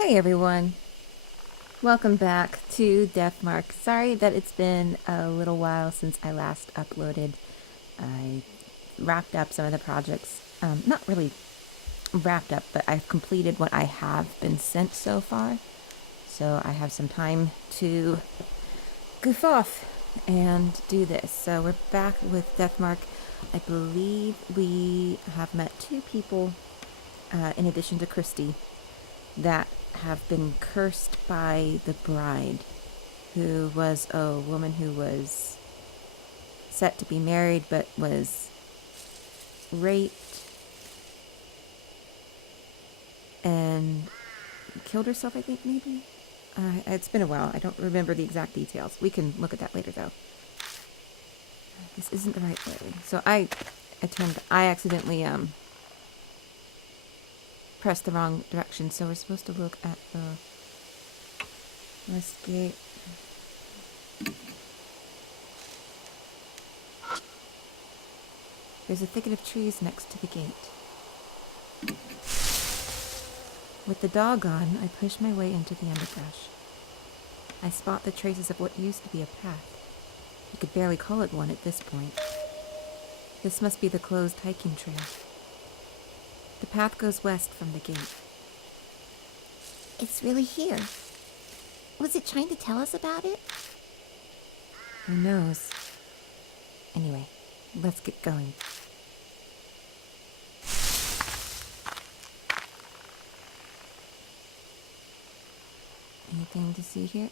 Hey everyone, welcome back to Deathmark. Sorry that it's been a little while since I last uploaded. I wrapped up some of the projects. Not really wrapped up, but I've completed what I have been sent so far. So I have some time to goof off and do this. So we're back with Deathmark. I believe we have met two people, in addition to Christy, that have been cursed by the bride, who was a woman who was set to be married but was raped and killed herself, I think, maybe? It's been a while. I don't remember the exact details. We can look at that later, though. This isn't the right way. So I accidentally, pressed the wrong direction, so we're supposed to look at the west gate. There's a thicket of trees next to the gate. With the dog on, I push my way into the underbrush. I spot the traces of what used to be a path. You could barely call it one at this point. This must be the closed hiking trail. The path goes west from the gate. It's really here. Was it trying to tell us about it? Who knows? Anyway, let's get going. Anything to see here?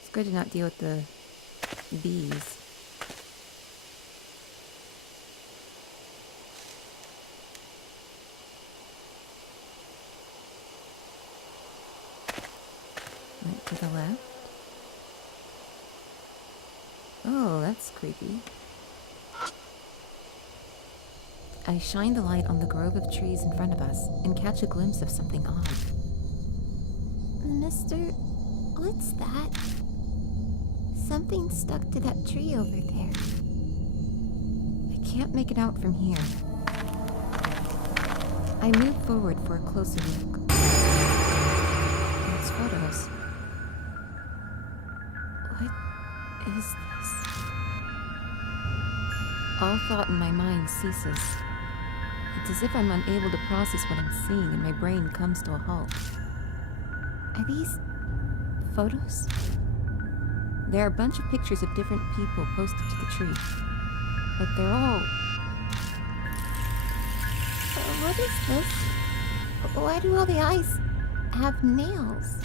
It's good to not deal with the bees. Right to the left. Oh, that's creepy. I shine the light on the grove of trees in front of us and catch a glimpse of something odd. Mister, what's that? Something stuck to that tree over there. I can't make it out from here. I move forward for a closer look. It's photos. What is this? All thought in my mind ceases. It's as if I'm unable to process what I'm seeing and my brain comes to a halt. Are these photos? There are a bunch of pictures of different people posted to the tree, but they're all... What is this? Why do all the eyes have nails?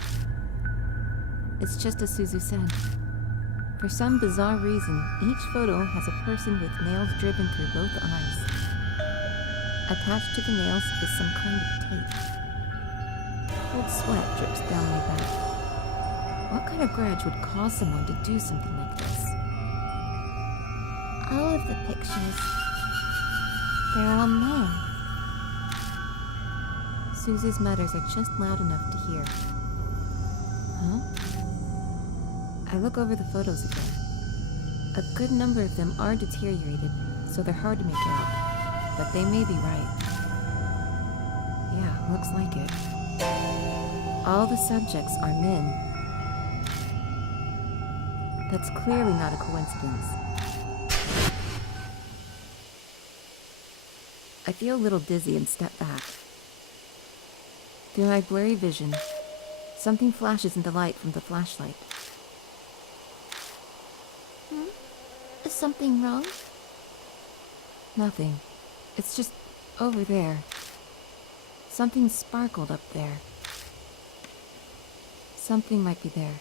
It's just as Suzu said. For some bizarre reason, each photo has a person with nails driven through both eyes. Attached to the nails is some kind of tape. Cold sweat drips down my back. What kind of grudge would cause someone to do something like this? All of the pictures. They're all men. Suzu's mutters are just loud enough to hear. Huh? I look over the photos again. A good number of them are deteriorated, so they're hard to make out. But they may be right. Yeah, looks like it. All the subjects are men. That's clearly not a coincidence. I feel a little dizzy and step back. Through my blurry vision, something flashes into light from the flashlight. Is something wrong? Nothing. It's just over there. Something sparkled up there. Something might be there.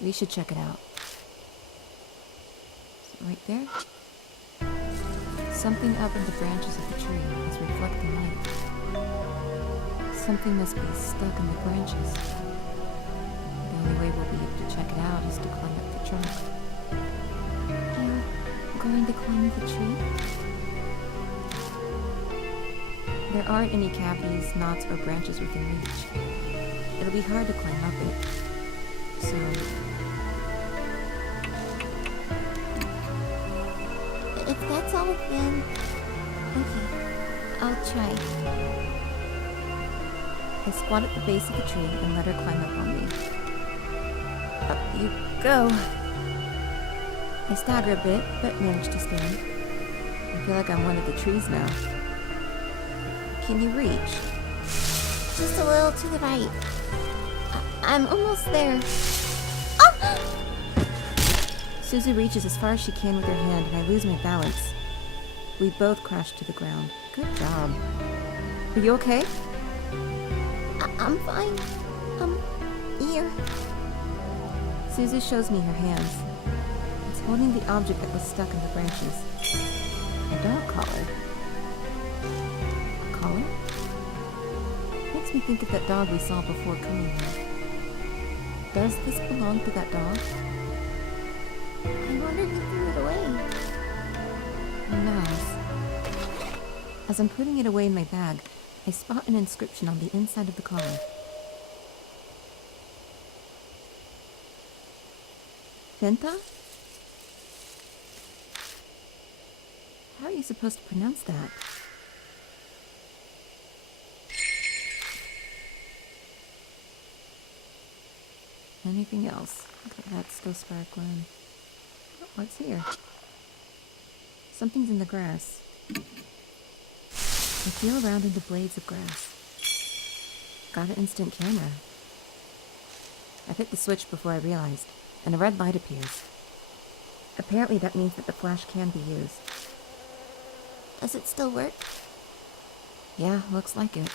We should check it out. Is it right there? Something up in the branches of the tree is reflecting light. Something must be stuck in the branches. The only way we'll be able to check it out is to climb up the trunk. You're going to climb the tree? There aren't any cavities, knots, or branches within reach. It'll be hard to climb up it. So... If that's all, then... Okay, I'll try. I squat at the base of the tree and let her climb up on me. Up you go. I stagger a bit, but manage to stand. I feel like I'm one of the trees now. Can you reach? Just a little to the right. I'm almost there. Oh! Suzu reaches as far as she can with her hand, and I lose my balance. We both crash to the ground. Good job. Are you okay? I'm fine. Here. Suzu shows me her hands. It's holding the object that was stuck in the branches. A dog collar. A collar? Makes me think of that dog we saw before coming here. Does this belong to that dog? I wonder who threw it away. Who knows? As I'm putting it away in my bag, I spot an inscription on the inside of the collar. Fenta? How are you supposed to pronounce that? Anything else? Okay, that's still sparkling. Oh, what's here? Something's in the grass. I feel around in the blades of grass. Got an instant camera. I've hit the switch before I realized, and a red light appears. Apparently that means that the flash can be used. Does it still work? Yeah, looks like it.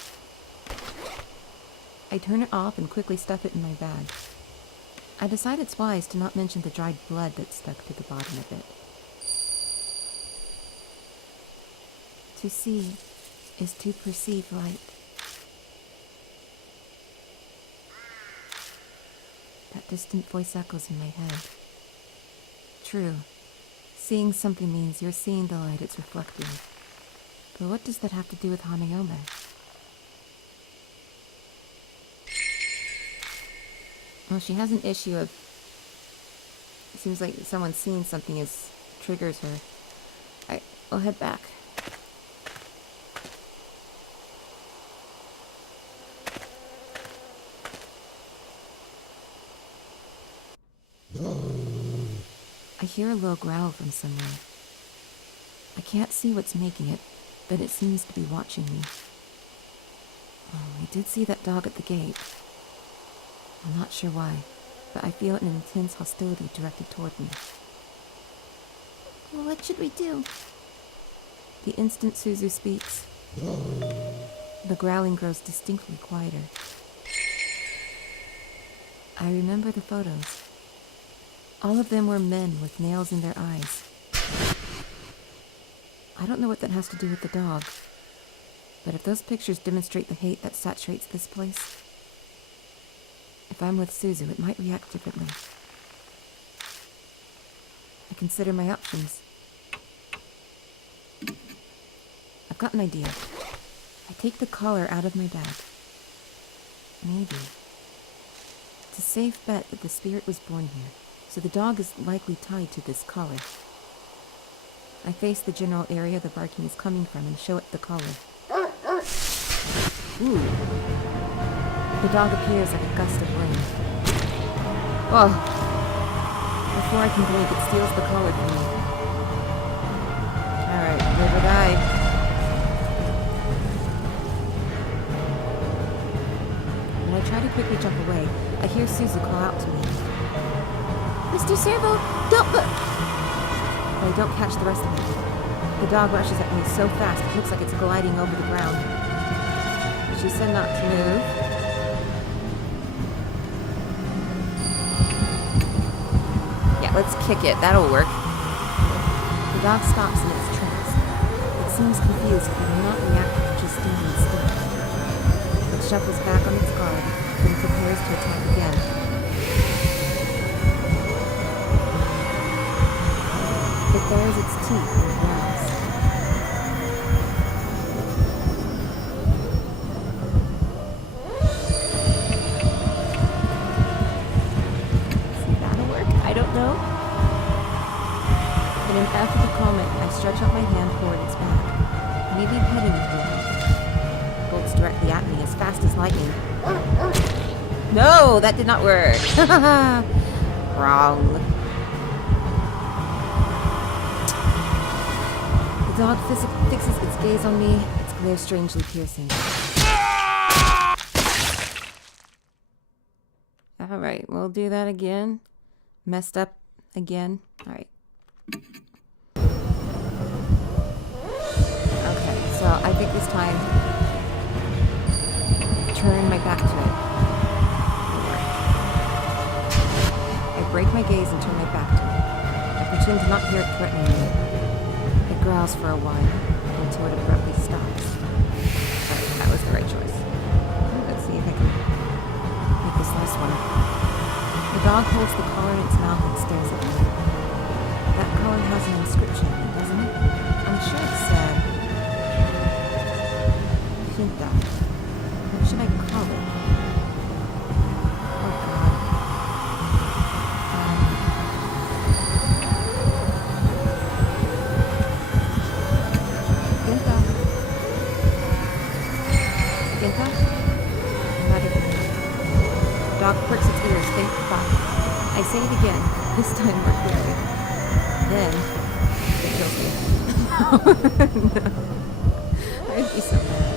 I turn it off and quickly stuff it in my bag. I decide it's wise to not mention the dried blood that's stuck to the bottom of it. To see is to perceive light. That distant voice echoes in my head. True. Seeing something means you're seeing the light it's reflecting. But what does that have to do with Hanayome? Well, she has an issue of... It seems like someone seeing something triggers her. I'll head back. I hear a low growl from somewhere. I can't see what's making it, but it seems to be watching me. Oh, I did see that dog at the gate. I'm not sure why, but I feel an intense hostility directed toward me. What should we do? The instant Suzu speaks, the growling grows distinctly quieter. I remember the photos. All of them were men with nails in their eyes. I don't know what that has to do with the dog, but if those pictures demonstrate the hate that saturates this place, if I'm with Suzu, it might react differently. I consider my options. I've got an idea. I take the collar out of my bag. Maybe. It's a safe bet that the spirit was born here, so the dog is likely tied to this collar. I face the general area the barking is coming from and show it the collar. Ooh. The dog appears like a gust of wind. Oh! Before I can blink, it steals the collar from me. Alright, live or die. When I try to quickly jump away, I hear Suzu call out to me. Mr. Servo, don't look! But I don't catch the rest of it. The dog rushes at me so fast it looks like it's gliding over the ground. She said not to move. Yeah, let's kick it. That'll work. The dog stops in its tracks. It seems confused but will not react, just standing still. It shuffles back on its guard, then prepares to attack again. It bares its teeth and growls. See, that'll work? I don't know. In an effort moment, I stretch out my hand toward its back, maybe petting it a little. It bolts directly at me as fast as it's lightning. No, that did not work. Wrong. The dog fixes its gaze on me. Its glare strangely piercing. Alright, we'll do that again. Messed up again. Alright. Okay, so I think this time turn my back to it. I break my gaze and turn my back to it. I pretend to not hear it threatening me. It growls for a while until it abruptly stops. Alright, that was the right choice. Let's see if I can make this last one. The dog holds the collar in its mouth and stares at me. That collar has an inscription, doesn't it? I'm sure it said Finta. What should I call it? Oh god. Finta. Finta? Not even. The dog perks its ears, think thought. I say it again, this time more clearly. Then it kills me. No. I'd be so mad.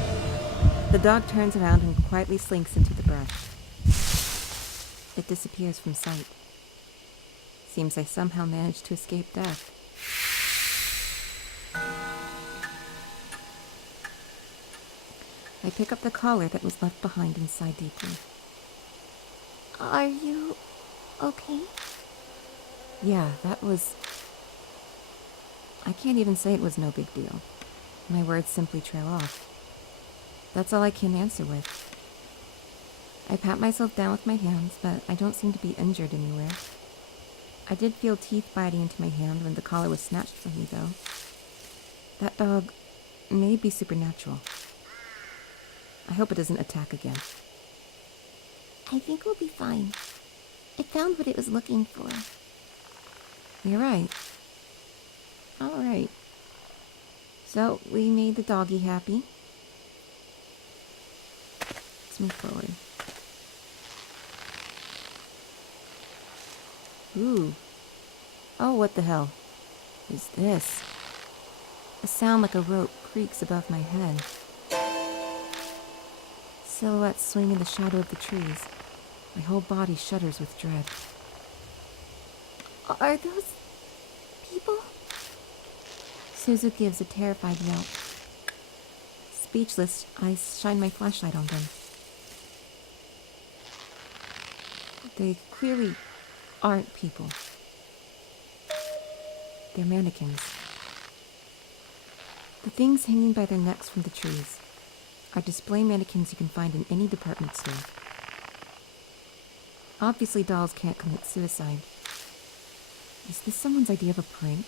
The dog turns around and quietly slinks into the brush. It disappears from sight. Seems I somehow managed to escape death. I pick up the collar that was left behind and sigh deeply. Are you okay? Yeah, that was... I can't even say it was no big deal. My words simply trail off. That's all I can answer with. I pat myself down with my hands, but I don't seem to be injured anywhere. I did feel teeth biting into my hand when the collar was snatched from me, though. That dog may be supernatural. I hope it doesn't attack again. I think we'll be fine. It found what it was looking for. You're right. All right. So, we made the doggy happy. Let's move forward. Ooh. Oh, what the hell is this? A sound like a rope creaks above my head. Silhouettes swing in the shadow of the trees. My whole body shudders with dread. Are those people? Suzu gives a terrified yelp. Speechless, I shine my flashlight on them. They clearly aren't people. They're mannequins. The things hanging by their necks from the trees are display mannequins you can find in any department store. Obviously, dolls can't commit suicide. Is this someone's idea of a prank?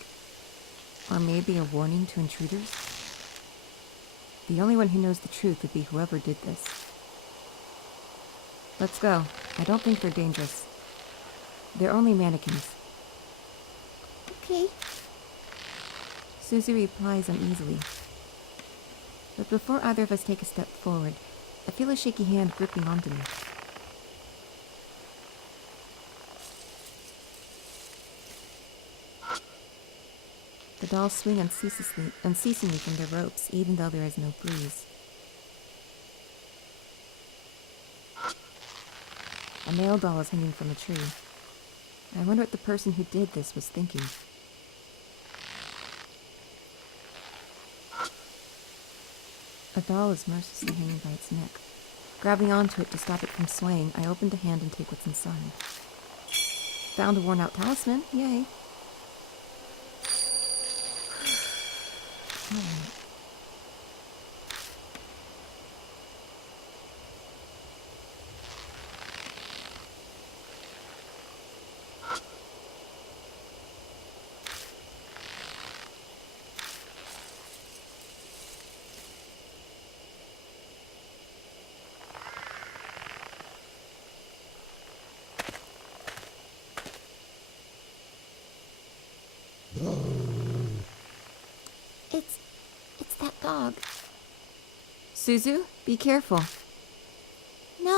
Or maybe a warning to intruders? The only one who knows the truth would be whoever did this. Let's go. I don't think they're dangerous. They're only mannequins. Okay. Suzu replies uneasily. But before either of us take a step forward, I feel a shaky hand gripping onto me. The dolls swing unceasingly from their ropes, even though there is no breeze. A male doll is hanging from a tree. I wonder what the person who did this was thinking. A doll is mercilessly hanging by its neck. Grabbing onto it to stop it from swaying, I open the hand and take what's inside. Found a worn-out talisman. Yay. Alright. It's that dog. Suzu, be careful.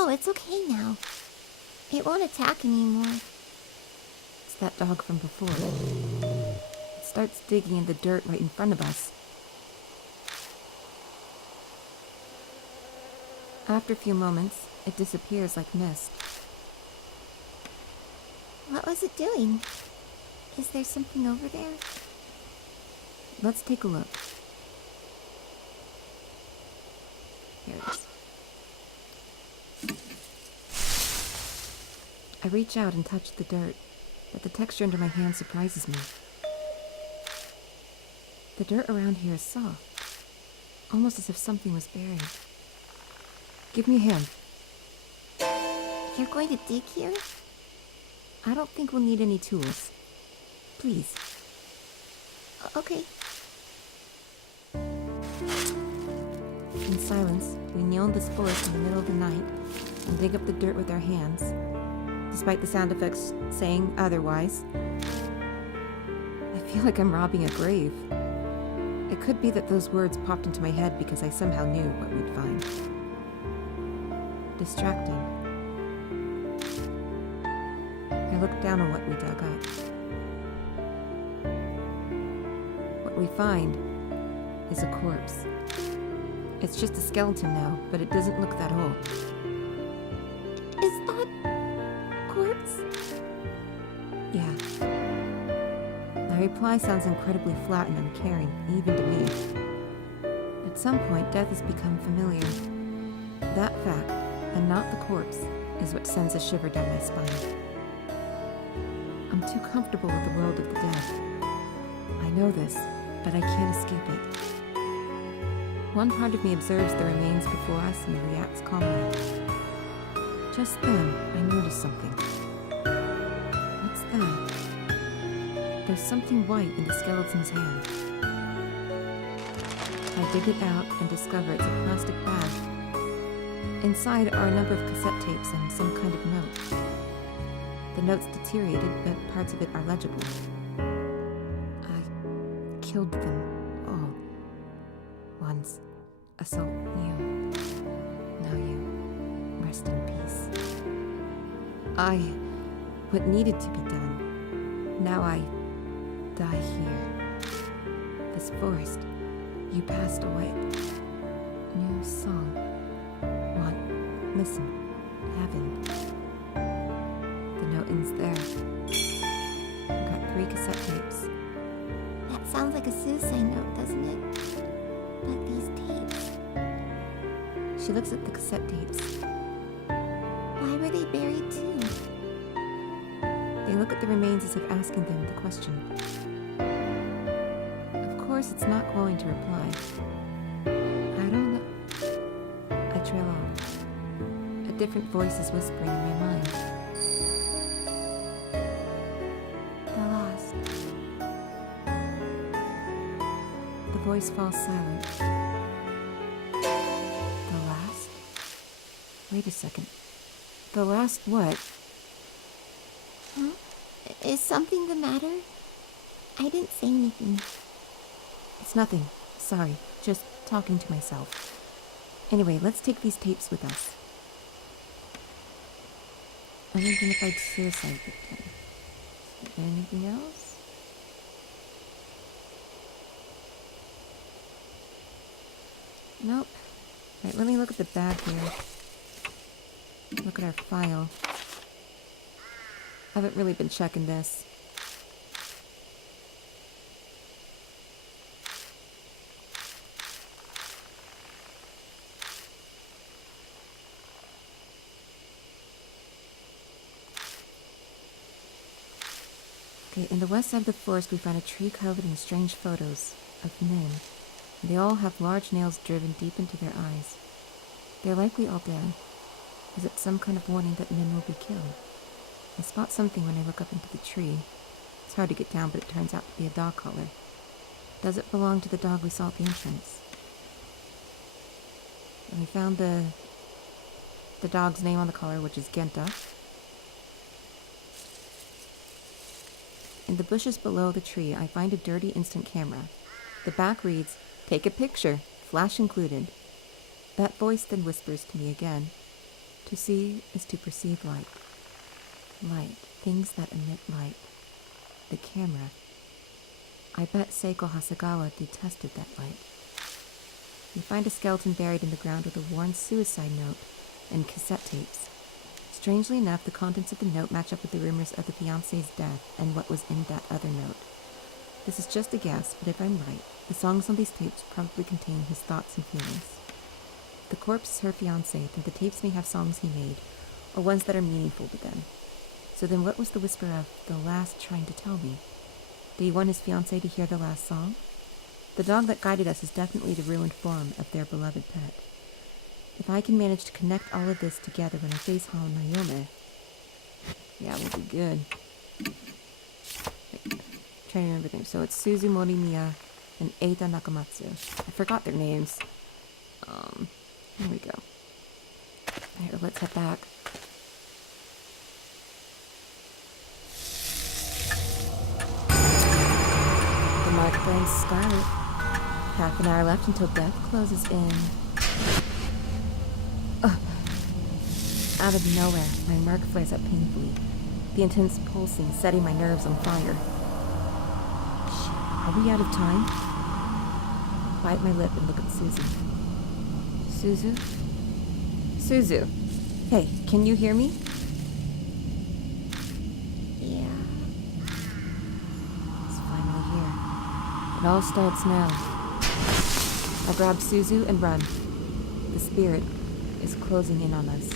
No, it's okay now. It won't attack anymore. It's that dog from before. It starts digging in the dirt right in front of us. After a few moments, it disappears like mist. What was it doing? Is there something over there? Let's take a look. Here it is. I reach out and touch the dirt, but the texture under my hand surprises me. The dirt around here is soft, almost as if something was buried. Give me a hand. You're going to dig here? I don't think we'll need any tools. Please. Okay. In silence, we kneel in this forest in the middle of the night and dig up the dirt with our hands, despite the sound effects saying otherwise. I feel like I'm robbing a grave. It could be that those words popped into my head because I somehow knew what we'd find. Distracting. I look down on what we dug up. What we find is a corpse. It's just a skeleton now, but it doesn't look that old. Is that... corpse? Yeah. My reply sounds incredibly flat and uncaring, even to me. At some point, death has become familiar. That fact, and not the corpse, is what sends a shiver down my spine. I'm too comfortable with the world of the dead. I know this, but I can't escape it. One part of me observes the remains before us and reacts calmly. Just then, I notice something. What's that? There's something white in the skeleton's hand. I dig it out and discover it's a plastic bag. Inside are a number of cassette tapes and some kind of note. The note's deteriorated, but parts of it are legible. I killed them all. Once. Assault you. Now you. Rest in peace. What needed to be done. Now I die here. This forest. You passed away. New song. One. Listen. Heaven. The note ends there. I've got 3 cassette tapes. That sounds like a suicide note, doesn't it? But these tapes... She looks at the cassette tapes. Why were they buried too? They look at the remains as if asking them the question. Of course, it's not going to reply. I don't know. I trail off. A different voice is whispering in my mind. The lost. The voice falls silent. The last? Wait a second. The last what? Huh? Is something the matter? I didn't say anything. It's nothing. Sorry. Just talking to myself. Anyway, let's take these tapes with us. Unidentified suicide victim. Anything else? Nope. Alright, let me look at the bag here. Look at our file. I haven't really been checking this. Okay, in the west side of the forest we find a tree covered in strange photos of men. They all have large nails driven deep into their eyes. They're likely all dead. Is it some kind of warning that men will be killed? I spot something when I look up into the tree. It's hard to get down, but it turns out to be a dog collar. Does it belong to the dog we saw at the entrance? And we found the dog's name on the collar, which is Genta. In the bushes below the tree, I find a dirty instant camera. The back reads, "Take a picture, flash included." That voice then whispers to me again, To see is to perceive light. Light, things that emit light. The camera. I bet Seiko Hasegawa detested that light. You find a skeleton buried in the ground with a worn suicide note and cassette tapes. Strangely enough, the contents of the note match up with the rumors of the fiancé's death and what was in that other note. This is just a guess, but if I'm right, the songs on these tapes probably contain his thoughts and feelings. If the corpse is her fiancé, then the tapes may have songs he made, or ones that are meaningful to them. So then what was the whisper of the last trying to tell me? Did he want his fiancé to hear the last song? The dog that guided us is definitely the ruined form of their beloved pet. If I can manage to connect all of this together when I face Hanayome, yeah, we'll be good. Wait, trying to remember them. So it's Suzu Morimiya and Eita Nakamatsu. I forgot their names. Here we go. Here, let's head back. The mark burns scarlet. Half an hour left until death closes in. Ugh. Out of nowhere, my mark flares up painfully. The intense pulsing setting my nerves on fire. Shit, are we out of time? Bite my lip and look at Suzu. Suzu? Suzu! Hey, can you hear me? Yeah. It's finally here. It all starts now. I grab Suzu and run. The spirit is closing in on us.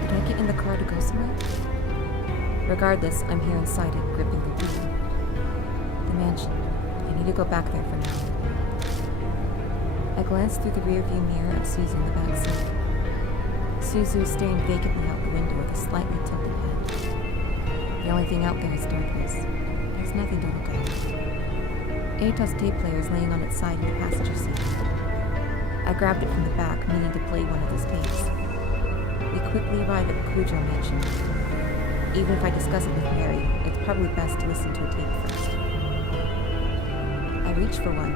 Did I get in the car to go somewhere? Regardless, I'm here inside it, gripping the wheel. The mansion. I need to go back there for now. I glance through the rearview mirror at Suzu in the back seat. Suzu is staring vacantly out the window with a slightly tilted head. The only thing out there is darkness. There's nothing to look at. Eita's tape player is laying on its side in the passenger seat. I grabbed it from the back, meaning to play one of those tapes. We quickly arrive at the Kujo mansion. Even if I discuss it with Mary, it's probably best to listen to a tape first. I reach for one,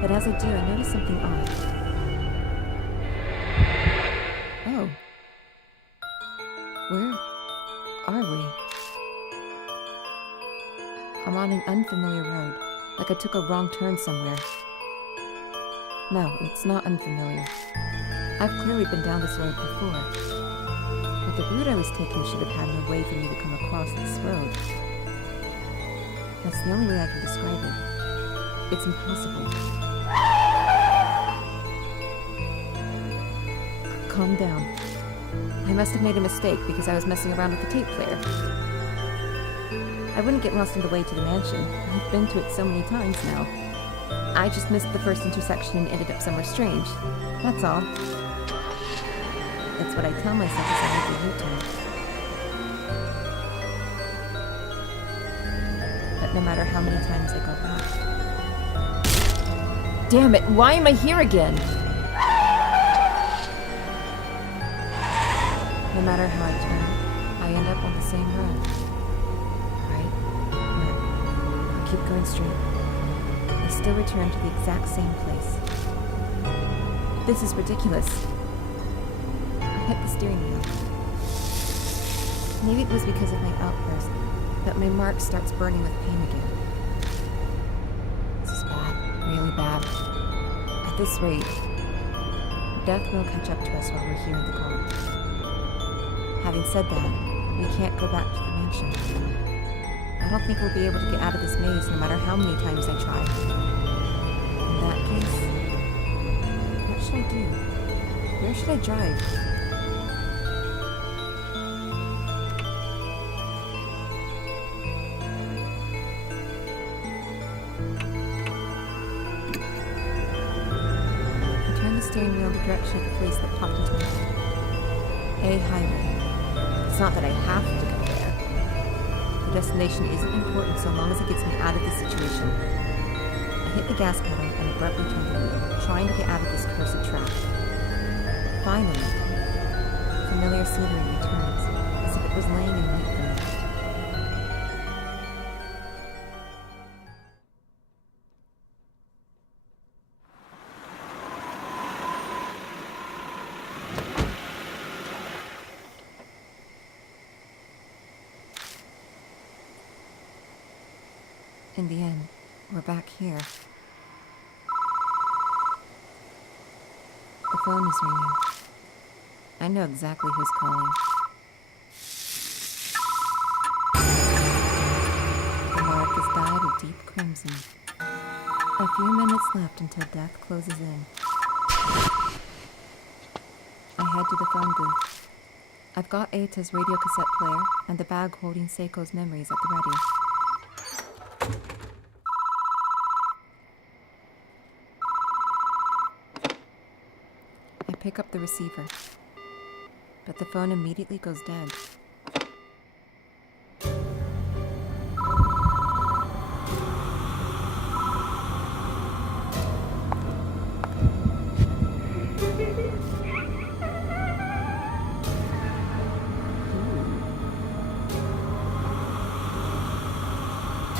but as I do, I notice something odd. Oh. Where are we? I'm on an unfamiliar road, like I took a wrong turn somewhere. No, it's not unfamiliar. I've clearly been down this road before. But the route I was taking should have had no way for me to come across this road. That's the only way I can describe it. It's impossible. Calm down. I must have made a mistake because I was messing around with the tape player. I wouldn't get lost on the way to the mansion. I've been to it so many times now. I just missed the first intersection and ended up somewhere strange. That's all. That's what I tell myself as I make a U-turn. But no matter how many times I go back... Damn it! Why am I here again? No matter how I turn, I end up on the same road. Right? No. I'll keep going straight. I still return to the exact same place. This is ridiculous. I hit the steering wheel. Maybe it was because of my outburst, but my mark starts burning with pain again. This is bad, really bad. At this rate, death will catch up to us while we're here in the car. Having said that, we can't go back to the mansion. I don't think we'll be able to get out of this maze no matter how many times I try. In that case, what should I do? Where should I drive? I turn the steering wheel in the direction of the place that popped into my head. A highway. It's not that I have to go there. The destination isn't important so long as it gets me out of this situation. I hit the gas pedal and abruptly turn the wheel, trying to get out of this cursed trap. Finally, familiar scenery returns, as if it spirit was laying in wait for me. In the end, we're back here. The phone is ringing. I know exactly who's calling. The mark is dyed a deep crimson. A few minutes left until death closes in. I head to the phone booth. I've got Eita's radio cassette player and the bag holding Seiko's memories at the ready. I pick up the receiver, but the phone immediately goes dead.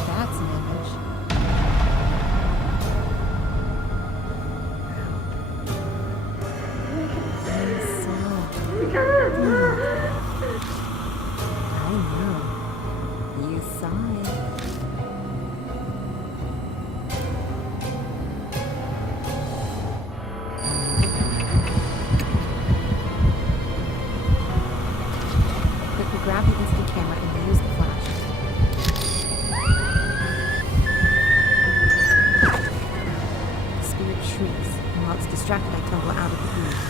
That's an image. I know. You saw it. Quickly grab the instant camera and use the flash. The spirit shrieks, and while it's distracted, I tumble out of the booth.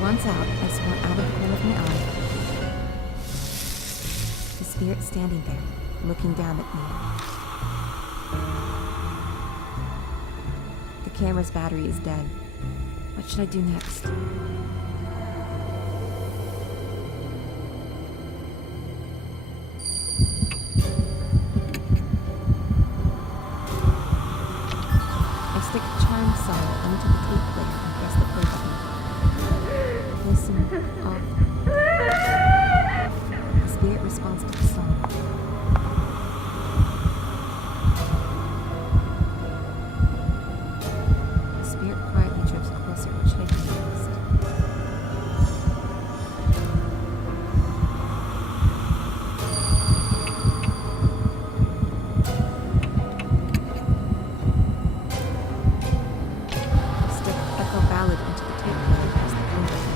Once out, I swear out of the corner of my eye. The spirit standing there, looking down at me. The camera's battery is dead. What should I do next? I stick the charm song into the tape player and press the play button. Listen off. The spirit responds to the song. The spirit quietly drifts closer. What should I do next? Stick Echo Ballad into the tape player and press the play button.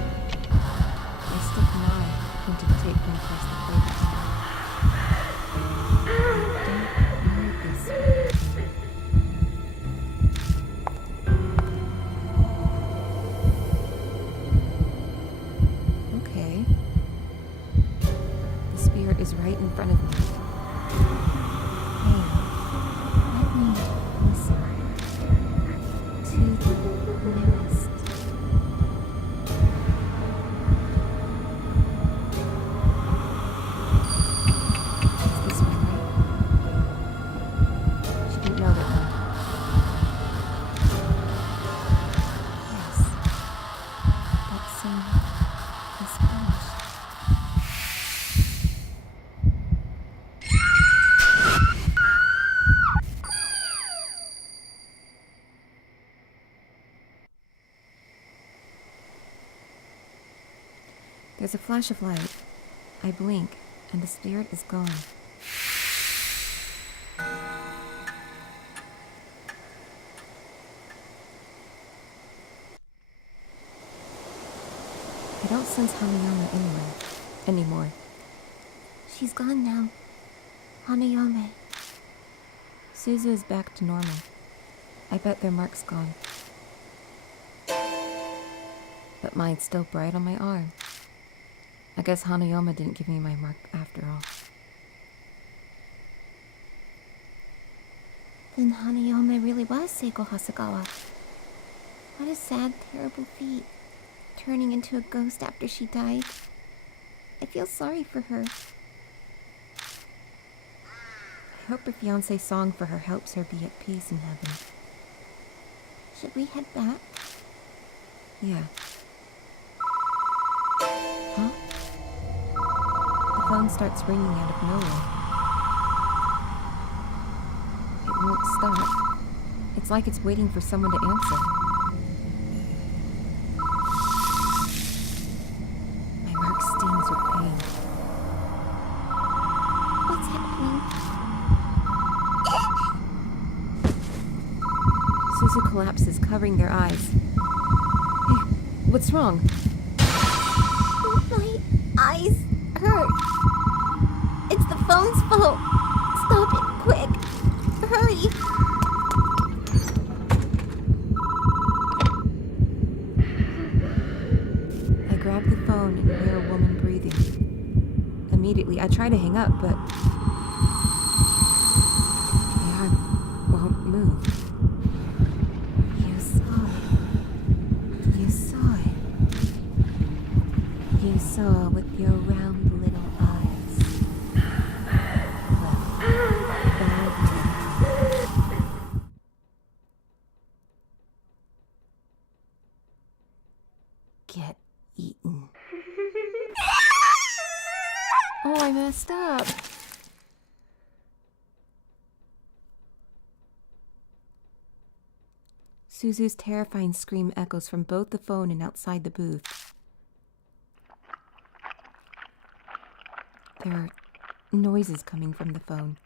I stick Nine into the tape and press the play button. I don't know this one. Okay. The spirit is right in front of me. Hey, let me listen to the newest. Is this one right? She didn't know that one. Yes. That song is finished. There's a flash of light. I blink, and the spirit is gone. I don't sense Hanayome anymore. She's gone now. Hanayome. Suzu is back to normal. I bet their mark's gone. But mine's still bright on my arm. I guess Hanayome didn't give me my mark after all. Then Hanayome really was Seiko Hasagawa. What a sad, terrible feat. Turning into a ghost after she died. I feel sorry for her. I hope her fiancé's song for her helps her be at peace in heaven. Should we head back? Yeah. Huh? The phone starts ringing out of nowhere. It won't stop. It's like it's waiting for someone to answer. My mark stings with pain. What's happening? Suzu collapses, covering their eyes. Hey, what's wrong? My eyes hurt. It's the phone's fault. Stop it, quick. Hurry. I grab the phone and hear a woman breathing. Immediately, I try to hang up, but the arm won't move. You saw it. You saw it. You saw with your round little eyes. Get eaten. Oh, I messed up. Suzu's terrifying scream echoes from both the phone and outside the booth. There are noises coming from the phone.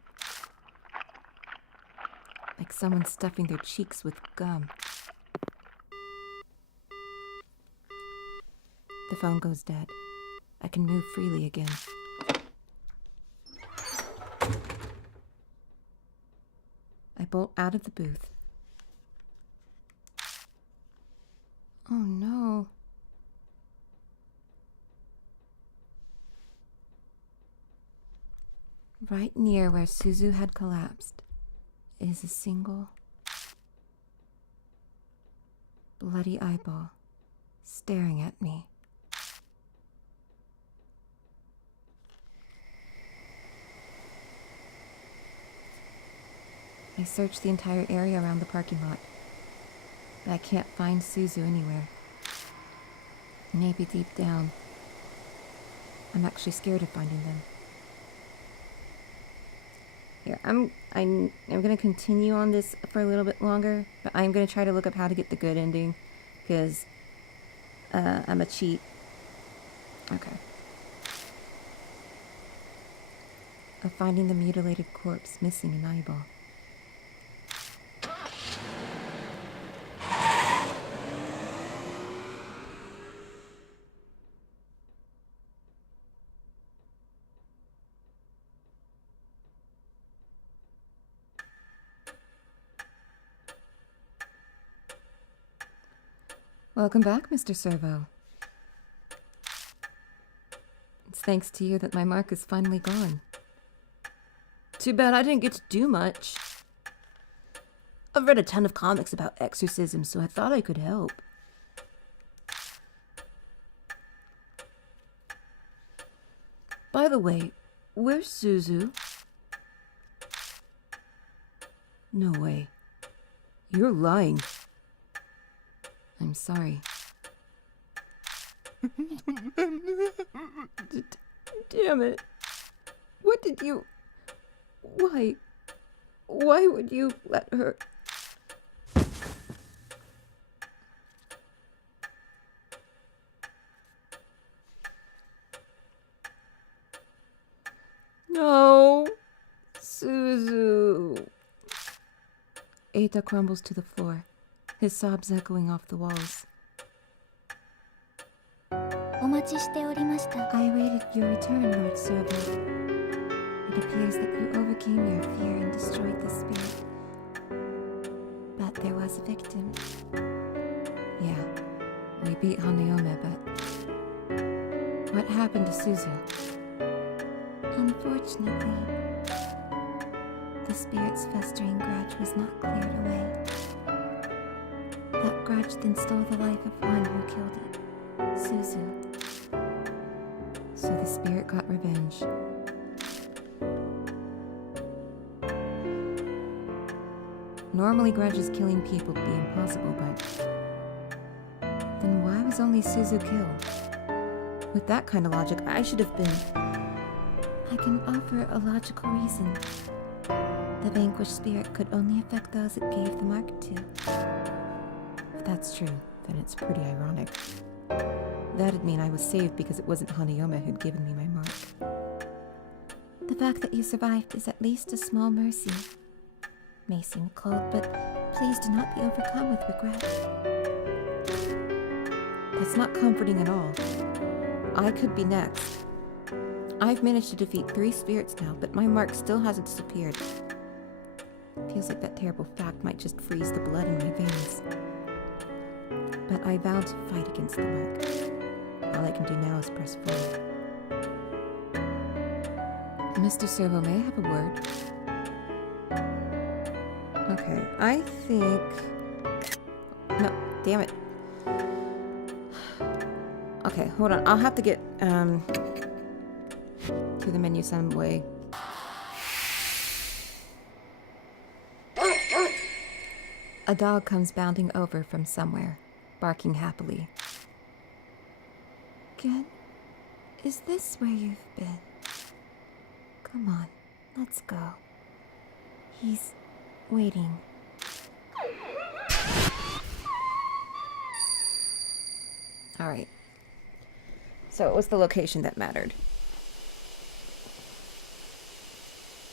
Like someone stuffing their cheeks with gum. The phone goes dead. I can move freely again. I bolt out of the booth. Oh no. Right near where Suzu had collapsed is a single bloody eyeball staring at me. I search the entire area around the parking lot, but I can't find Suzu anywhere. Maybe deep down, I'm actually scared of finding them. Here, I'm gonna continue on this for a little bit longer, but I'm gonna try to look up how to get the good ending, because I'm a cheat. Okay. Of finding the mutilated corpse missing an eyeball. Welcome back, Mr. Servo. It's thanks to you that my mark is finally gone. Too bad I didn't get to do much. I've read a ton of comics about exorcism, so I thought I could help. By the way, where's Suzu? No way. You're lying. I'm sorry. Damn it. What did you... Why? Why would you let her... No. Suzu. Eita crumbles to the floor, his sobs echoing off the walls. お待ちしておりました。 I awaited your return, Lord Servo. It appears that you overcame your fear and destroyed the spirit. But there was a victim. Yeah, we beat Hanayome, but... What happened to Suzu? Unfortunately, the spirit's festering grudge was not cleared away. That grudge then stole the life of one who killed it, Suzu. So the spirit got revenge. Normally grudges killing people would be impossible, but... then why was only Suzu killed? With that kind of logic, I should have been... I can offer a logical reason. The vanquished spirit could only affect those it gave the mark to. If that's true, then it's pretty ironic. That'd mean I was saved because it wasn't Hanayome who'd given me my mark. The fact that you survived is at least a small mercy. May seem cold, but please do not be overcome with regret. That's not comforting at all. I could be next. I've managed to defeat 3 spirits now, but my mark still hasn't disappeared. Feels like that terrible fact might just freeze the blood in my veins. But I vowed to fight against the mark. All I can do now is press forward. Mr. Servo, may I have a word? Okay, I think... No, damn it. Okay, hold on. I'll have to get, to the menu some way. A dog comes bounding over from somewhere, barking happily. Gen, is this where you've been? Come on, let's go. He's waiting. Alright. So it was the location that mattered.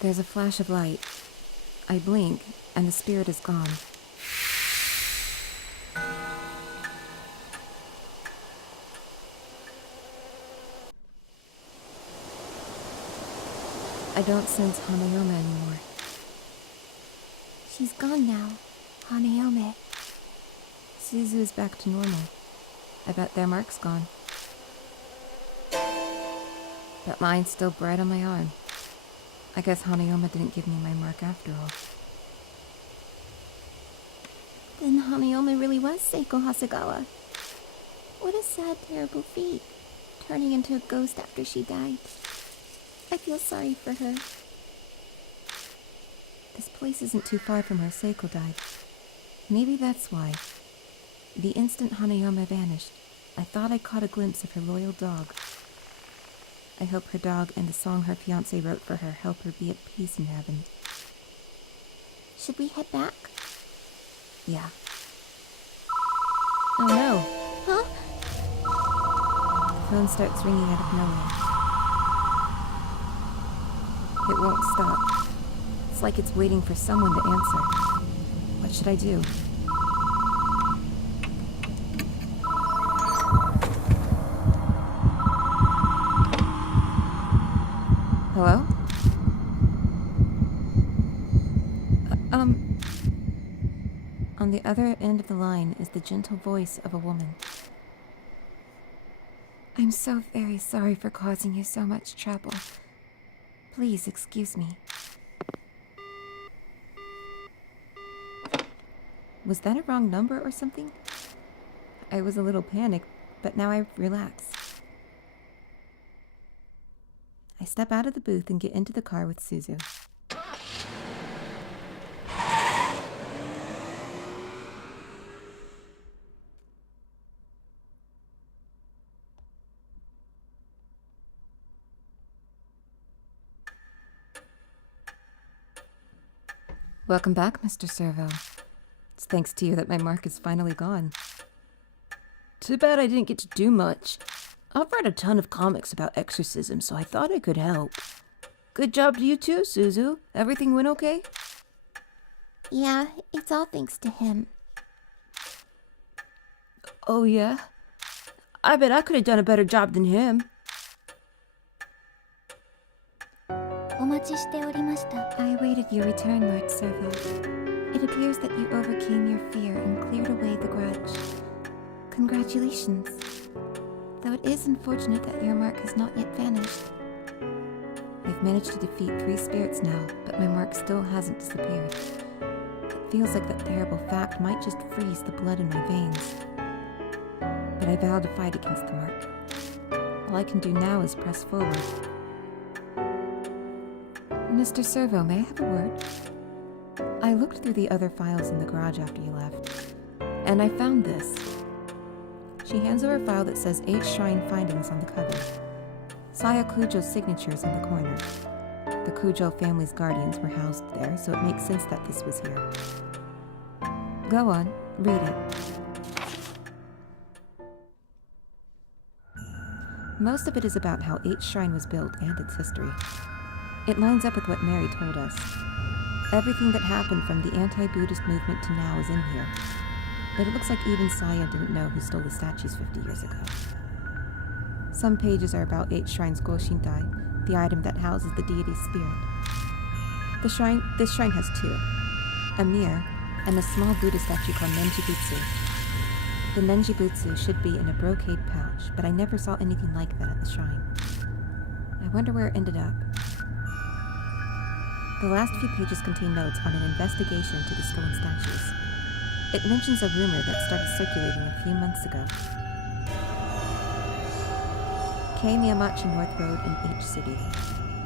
There's a flash of light. I blink, and the spirit is gone. I don't sense Hanayome anymore. She's gone now, Hanayome. Suzu is back to normal. I bet their mark's gone. But mine's still bright on my arm. I guess Hanayome didn't give me my mark after all. Then Hanayome really was Seiko Hasegawa. What a sad, terrible feat, turning into a ghost after she died. I feel sorry for her. This place isn't too far from where Seiko died. Maybe that's why. The instant Hanayome vanished, I thought I caught a glimpse of her loyal dog. I hope her dog and the song her fiancé wrote for her help her be at peace in heaven. Should we head back? Yeah. Oh no! Huh? The phone starts ringing out of nowhere. It won't stop. It's like it's waiting for someone to answer. What should I do? Hello? On the other end of the line is the gentle voice of a woman. I'm so very sorry for causing you so much trouble. Please excuse me. Was that a wrong number or something? I was a little panicked, but now I've relaxed. I step out of the booth and get into the car with Suzu. Welcome back, Mr. Servo. It's thanks to you that my mark is finally gone. Too bad I didn't get to do much. I've read a ton of comics about exorcism, so I thought I could help. Good job to you too, Suzu. Everything went okay? Yeah, it's all thanks to him. Oh yeah? I bet I could have done a better job than him. I awaited your return, Lord Servo. It appears that you overcame your fear and cleared away the grudge. Congratulations. Though it is unfortunate that your mark has not yet vanished. I I've managed to defeat 3 spirits now, but my mark still hasn't disappeared. It feels like that terrible fact might just freeze the blood in my veins. But I vow to fight against the mark. All I can do now is press forward. Mr. Servo, may I have a word? I looked through the other files in the garage after you left, and I found this. She hands over a file that says 8 shrine findings on the cover. Saya Kujo's signatures in the corner. The Kujo family's guardians were housed there, so it makes sense that this was here. Go on, read it. Most of it is about how 8 Shrine was built and its history. It lines up with what Mary told us. Everything that happened from the anti-Buddhist movement to now is in here. But it looks like even Saya didn't know who stole the statues 50 years ago. Some pages are about 8 Shrine's Goshintai, the item that houses the deity's spirit. This shrine has 2, a mirror and a small Buddha statue called Nenjibutsu. The Nenjibutsu should be in a brocade pouch, but I never saw anything like that at the shrine. I wonder where it ended up. The last few pages contain notes on an investigation into the stolen statues. It mentions a rumor that started circulating a few months ago. K. Miyamachi North Road in H City.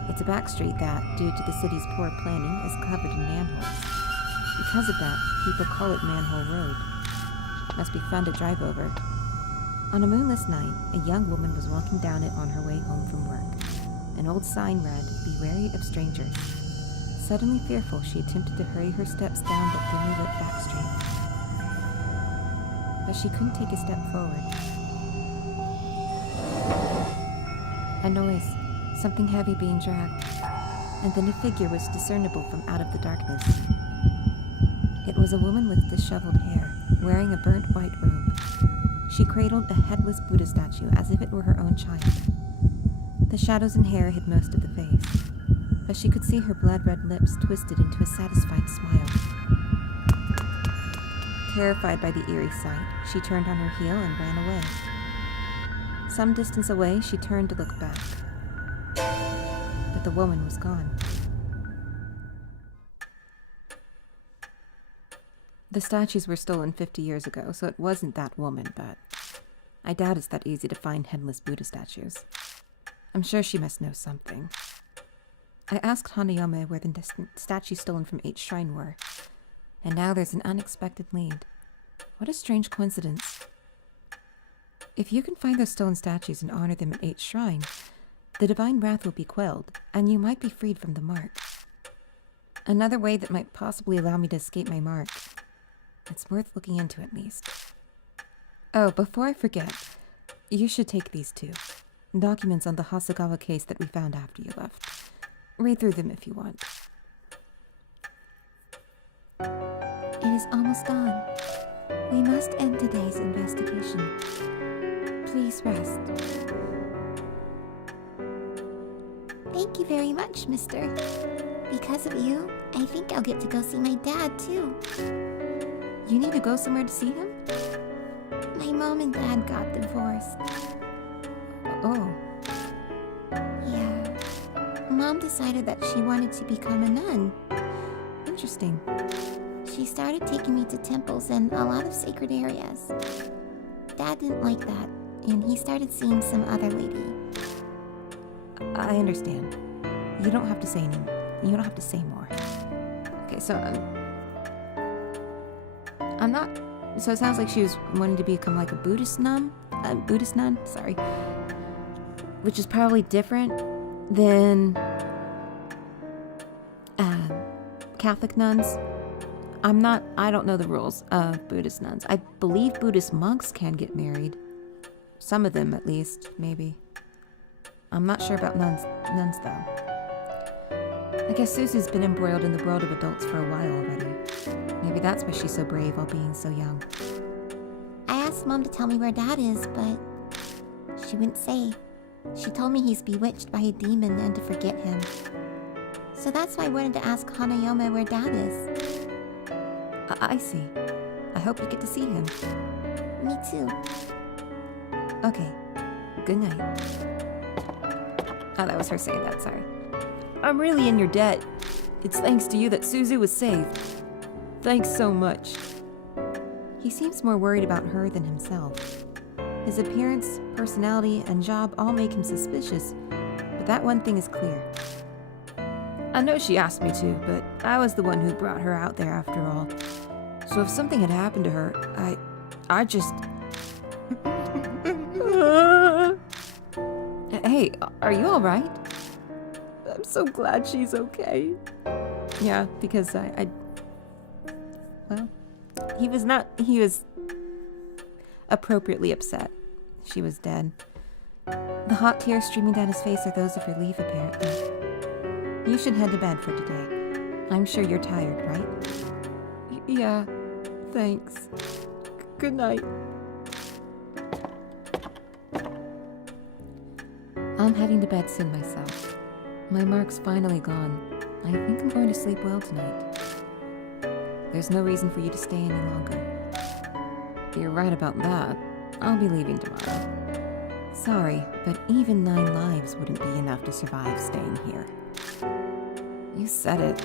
It's a back street that, due to the city's poor planning, is covered in manholes. Because of that, people call it Manhole Road. Must be fun to drive over. On a moonless night, a young woman was walking down it on her way home from work. An old sign read, "Be wary of strangers." Suddenly fearful, she attempted to hurry her steps down that dimly lit back street. But she couldn't take a step forward. A noise, something heavy being dragged, and then a figure was discernible from out of the darkness. It was a woman with disheveled hair, wearing a burnt white robe. She cradled a headless Buddha statue as if it were her own child. The shadows and hair hid most of the face, but she could see her blood-red lips twisted into a satisfied smile. Terrified by the eerie sight, she turned on her heel and ran away. Some distance away, she turned to look back. But the woman was gone. The statues were stolen 50 years ago, so it wasn't that woman, but I doubt it's that easy to find headless Buddha statues. I'm sure she must know something. I asked Hanayome where the statues stolen from H Shrine were, and now there's an unexpected lead. What a strange coincidence. If you can find those stolen statues and honor them at H Shrine, the divine wrath will be quelled, and you might be freed from the mark. Another way that might possibly allow me to escape my mark. It's worth looking into at least. Oh, before I forget, you should take these 2. Documents on the Hasegawa case that we found after you left. Read through them if you want. It is almost dawn. We must end today's investigation. Please rest. Thank you very much, mister. Because of you, I think I'll get to go see my dad, too. You need to go somewhere to see him? My mom and dad got divorced. Oh. Yeah. Mom decided that she wanted to become a nun. Interesting. She started taking me to temples and a lot of sacred areas. Dad didn't like that, and he started seeing some other lady. I understand. You don't have to say more. Okay, so I'm not. So it sounds like she was wanting to become like a Buddhist nun. Sorry. Which is probably different than Catholic nuns. I don't know the rules of Buddhist nuns. I believe Buddhist monks can get married. Some of them, at least, maybe. I'm not sure about nuns though. I guess Suzu's been embroiled in the world of adults for a while already. Maybe that's why she's so brave while being so young. I asked Mom to tell me where Dad is, but she wouldn't say. She told me he's bewitched by a demon and to forget him. So that's why I wanted to ask Hanayome where Dad is. I see. I hope you get to see him. Me too. Okay. Good night. Oh, that was her saying that, sorry. I'm really in your debt. It's thanks to you that Suzu was saved. Thanks so much. He seems more worried about her than himself. His appearance, personality, and job all make him suspicious, but that one thing is clear. I know she asked me to, but I was the one who brought her out there after all. So if something had happened to her, I just... Hey, are you alright? I'm so glad she's okay. Yeah, because well, he was appropriately upset. She was dead. The hot tears streaming down his face are those of relief, apparently. You should head to bed for today. I'm sure you're tired, right? Yeah, thanks. Good night. I'm heading to bed soon myself. My mark's finally gone. I think I'm going to sleep well tonight. There's no reason for you to stay any longer. You're right about that. I'll be leaving tomorrow. Sorry, but even 9 lives wouldn't be enough to survive staying here. You said it.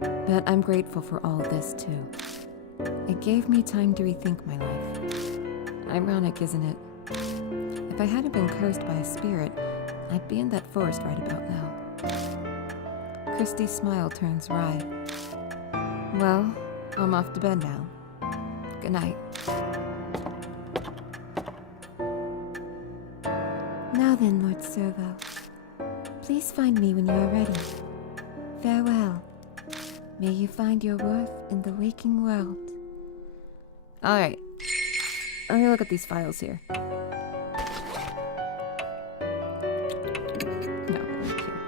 But I'm grateful for all of this, too. It gave me time to rethink my life. Ironic, isn't it? If I hadn't been cursed by a spirit, I'd be in that forest right about now. Christy's smile turns wry. Well, I'm off to bed now. Good night. Now then, Lord Servo. Please find me when you are ready. Farewell. May you find your worth in the waking world. Alright. Let me look at these files here. No, right here.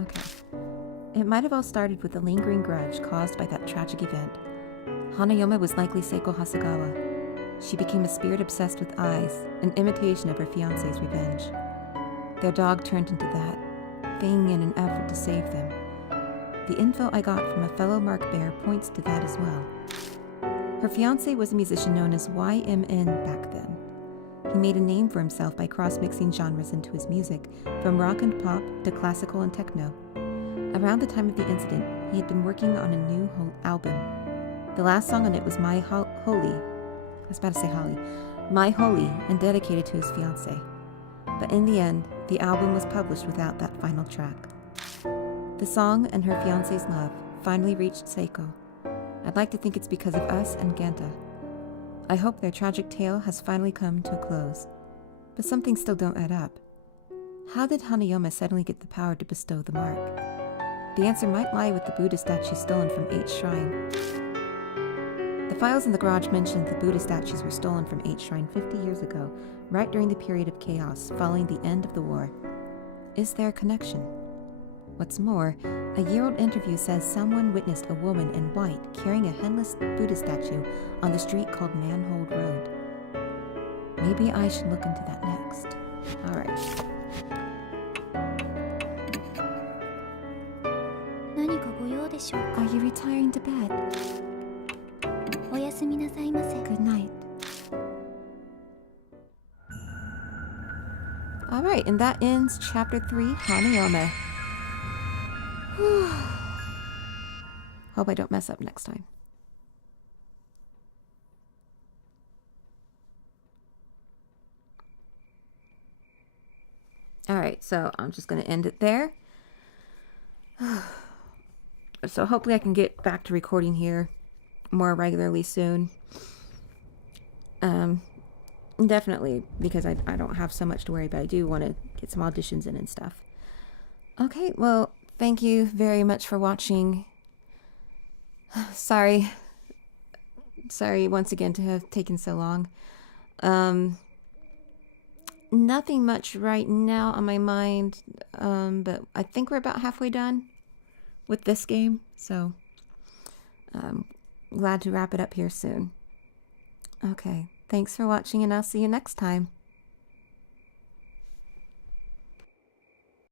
Okay. It might have all started with a lingering grudge caused by that tragic event. Hanayome was likely Seiko Hasegawa. She became a spirit obsessed with eyes, an imitation of her fiancé's revenge. Their dog turned into that thing in an effort to save them. The info I got from a fellow Mark Bear points to that as well. Her fiancé was a musician known as YMN back then. He made a name for himself by cross-mixing genres into his music, from rock and pop to classical and techno. Around the time of the incident, he had been working on a new album. The last song on it was My Holy, and dedicated to his fiancée. But in the end, the album was published without that final track. The song and her fiancé's love finally reached Seiko. I'd like to think it's because of us and Genta. I hope their tragic tale has finally come to a close. But some things still don't add up. How did Hanayome suddenly get the power to bestow the mark? The answer might lie with the Buddha statue stolen from H Shrine. The files in the garage mentioned the Buddha statues were stolen from H Shrine 50 years ago, right during the period of chaos following the end of the war. Is there a connection? What's more, a year-old interview says someone witnessed a woman in white carrying a headless Buddha statue on the street called Manhold Road. Maybe I should look into that next. Alright. 何かご用でしょうか? Are you retiring to bed? おやすみなさいませ. Good night. Alright, and that ends Chapter 3, Hanayome. Hope I don't mess up next time. Alright, so I'm just going to end it there. So hopefully I can get back to recording here more regularly soon. Definitely, because I don't have so much to worry about. I do want to get some auditions in and stuff. Okay, well, thank you very much for watching. Sorry once again to have taken so long. Nothing much right now on my mind, but I think we're about halfway done with this game, so glad to wrap it up here soon. Okay, thanks for watching, and I'll see you next time.